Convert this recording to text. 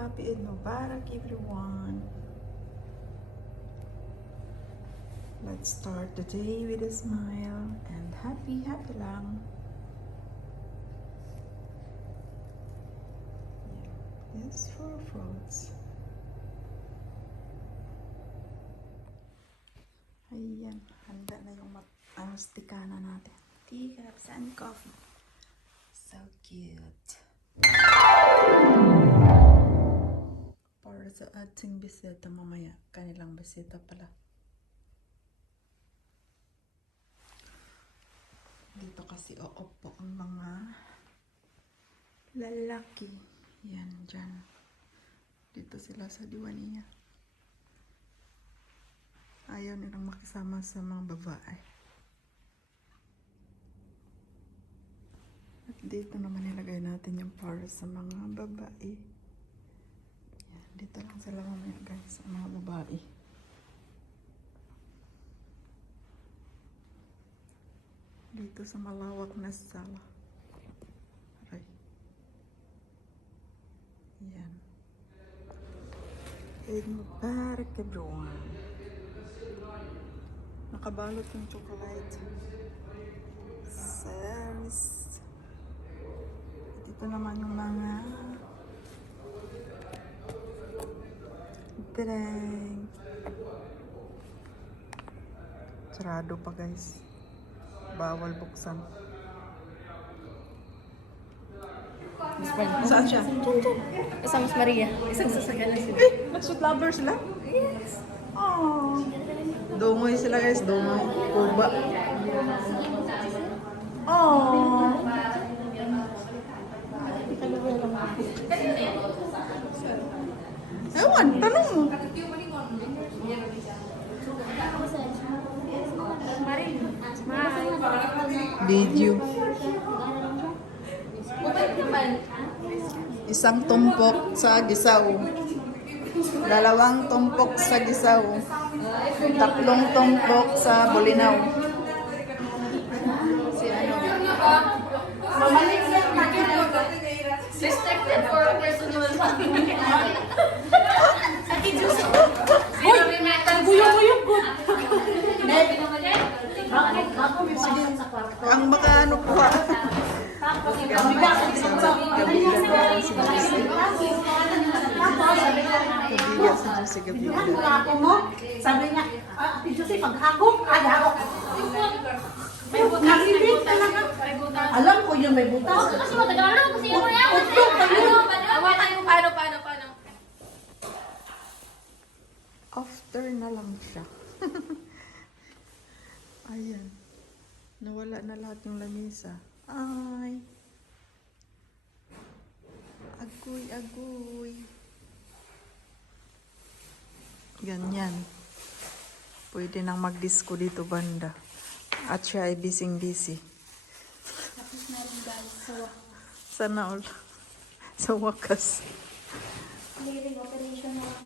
Happy Eid Mubarak, everyone. Let's start the day with a smile and happy lang. This for fruits. Ayan, handa na yung stikana natin. Tea, cups, and coffee. So cute. Para sa ating bisita mamaya. Kanilang bisita pala. Dito kasi uupo ang mga lalaki. Yan, dyan. Dito sila sa diwaniya. Ayaw nilang makisama sa mga babae. At dito naman nilagay natin yung para sa mga babae. Yan, dito lang sila mamaya guys, sa mga babae. Dito sa malawak na sala. Aray. Yan. Eid Mubarak, everyone. Nakabalot yung chocolate. Service. Dito naman yung mga drink. Sarado pa guys. Bawal buksan. Saan siya? Sa Mas Maria. Isang sasakyan na sila. Nag-suit lover sila? Yes. Oh. Dungoy sila guys, dungoy. Kuba. Oh. Ewan, tanong mo. Video. Isang tumpok sa gisaw. Dalawang tumpok sa gisaw. Tatlong tumpok sa bulinaw. Si ano? Restricted for personal family. Buyong-buyong good. Ang mga ano po ha? Kabigas si Josie, kabigas. Sabi niya, Ate Josie, paghakot, hako. Narinig talaga. Alam ko yung may butas. Kasi matagalan kasi yung mga yan. Paano? After na lang siya. Ayan. Nawala na lahat yung lamisa. Ay. Agoy. Ganyan. Pwede nang mag-disco dito banda. At siya ay busy. Tapos na rin guys. Sana all. Sa wakas. Clearing operation na.